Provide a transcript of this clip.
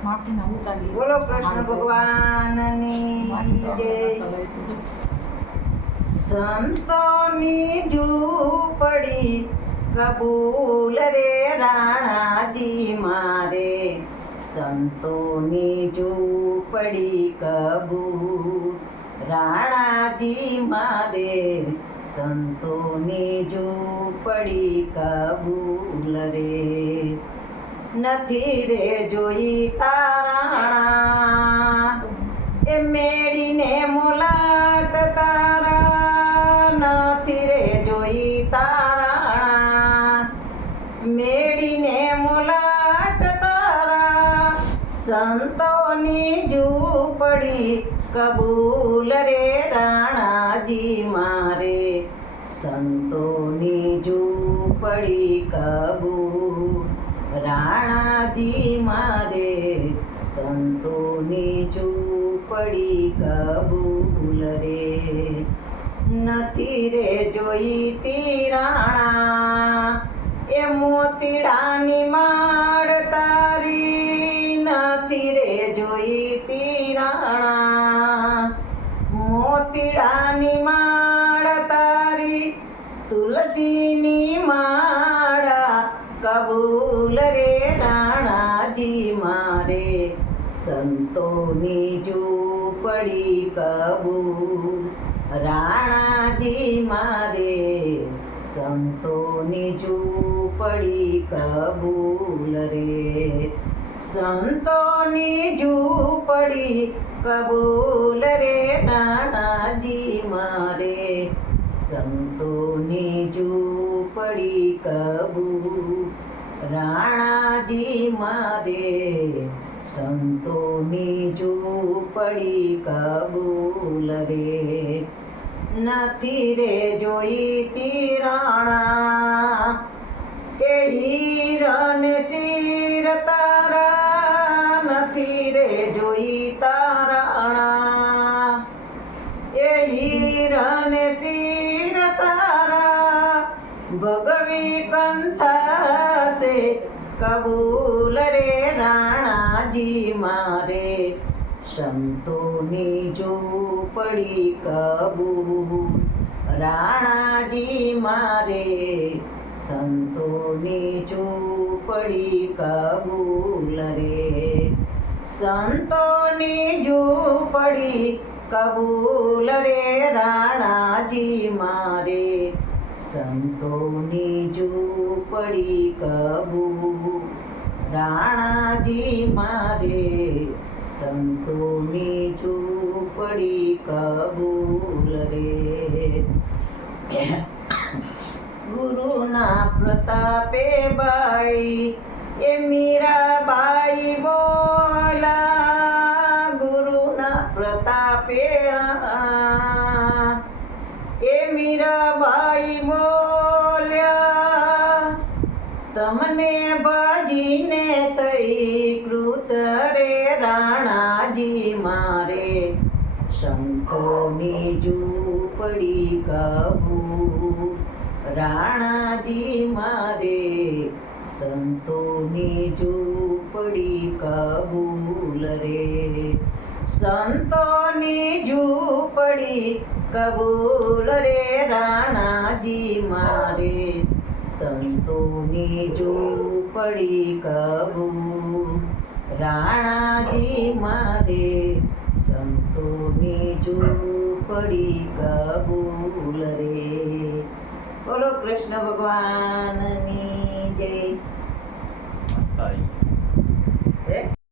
બોલો કૃષ્ણ ભગવાનની જય। સંતોની ઝૂંપડી કબૂલ રે રાણાજી મારે, સંતોની ઝૂંપડી કબૂલ રાણાજી મારે, સંતોની ઝૂંપડી કબૂલ રે। નથી રે જોઈ તારાણા એ મેળીને મુલાત તારા, નથી રે જોઈ તારાણા મેળીને મુલાત તારા, સંતોની ઝૂંપડી કબૂલ રે રાણાજી મારે, સંતોની ઝૂંપડી કબૂલ રાણાજી મારે, સંતોની ઝૂંપડી કબૂલ રે। નથી રે જોઈતી રાણા એ મોતીડાની માળ તારી, નથી રે જોઈતી રાણા મોતીડાની માળ તારી, તુલસીની માળા કબૂલ રે રાણાજી મારે, સંતોની ઝૂંપડી કબૂલ રાણાજી મારે, સંતોની ઝૂંપડી કબૂલ રે। સંતોની ઝૂંપડી કબૂલ રે રાણાજી મારે, સંતોની ઝૂંપડી કબૂલ રાણાજી મારે, સંતોની ઝૂંપડી કબૂલ રે। નથી રે જોઈતી રાણા એ હીરન શિર તારા, નથી રે જોઈતા રાણા એ હીરન શિર તારા, ભગવી કંથાસે કબૂલ રે રાણાજી મારે, સંતોની ઝૂંપડી કબૂલ રાણાજી મારે, સંતોની ઝૂંપડી કબૂલ રે। સંતોની ઝૂંપડી કબૂલ રે રાણાજી મારે, સંતોની ઝૂંપડી કબૂલ રાણાજી મારે, સંતોની ઝૂંપડી કબૂલ રે। ગુરુના પ્રતાપે બાઈ એ મીરાબાઈ બોલા, ગુરુના પ્રતાપે એ મીરાબાઈ બોલ્યા, તમને ભજીને થઈ કૃત રે રાણાજી મારે, સંતોની ઝૂંપડી કબૂલ રાણાજી મારે, સંતોની ઝૂંપડી કબૂલ રે। સંતોની ઝૂંપડી કબૂલ રે રાણાજી મારે, સંતોની ઝૂંપડી કબૂલ રાણાજી મારે, સંતોની ઝૂંપડી કબૂલ રે। બોલો કૃષ્ણ ભગવાનની।